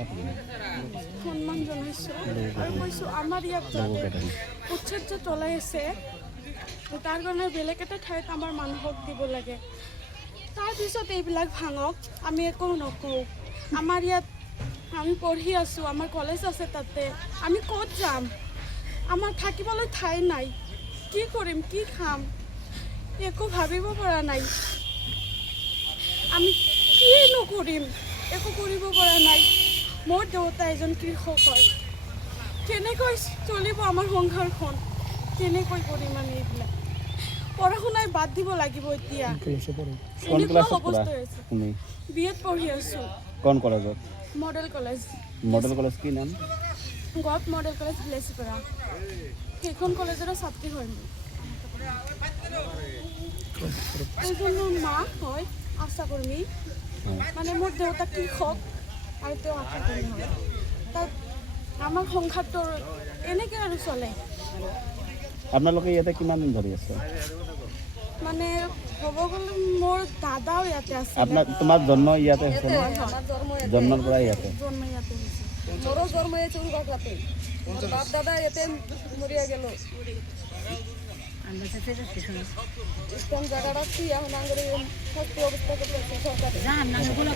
সন্মান জনাইছোঁ আৰু কৈছোঁ আমাৰ ইয়াত যাতে উচ্ছেদ চলাই আছে তাৰ কাৰণে বেলেগ এটা ঠাইত আমাৰ মানুহক দিব লাগে। তাৰপিছত এইবিলাক ভাঙক, আমি একো নকওঁ। আমাৰ ইয়াত আমি পঢ়ি আছোঁ, আমাৰ কলেজ আছে তাতে, আমি ক'ত যাম? আমাৰ থাকিবলৈ ঠাই নাই, কি কৰিম, কি খাম, একো ভাবিব পৰা নাই। আমি কিনো কৰিম, একো কৰিব পৰা নাই। মোৰ দেউতা এজন কৃষক হয়, কেনেকৈ চলিব আমাৰ সংসাৰখন? কেনেকৈ কৰিম আমি এইবিলাক? পঢ়া শুনাই বাদ দিব লাগিব এতিয়া। এনেকুৱা অৱস্থা হৈছে। বিএড পঢ়ি আছোঁ। কোন কলেজত? Model college. মডেল কলেজ কি নাম? Gov model college Villagepara. সেইখন কলেজৰো ছাত্ৰী হয় মই। এজনৰ মা হয় আশা কৰ্মী, মানে মোৰ দেউতা কৃষক আৰু তেওঁ আশা কৰ্মী হয়। তাত আমাৰ সংসাৰটো এনেকৈ আৰু চলে। আপোনালোকে ইয়াতে কিমান দিন ধৰি আছে? মানে ক'ব গ'লে মোৰ দাদাও ইয়াতে আছে। তোমাৰ জন্ম ইয়াতে হৈছে ন? জন্মৰ পৰা ইয়াতে? জন্ম ইয়াতে হৈছে। মোৰো জন্ম হয়েছে উৰুবাগলাতে। বাপ দাদা এতে মৰিয়া গেল। ইসলাম জায়গাটা কি এখন আঙ্গুৰে অবস্থা কৰতেছে সৰকাৰ।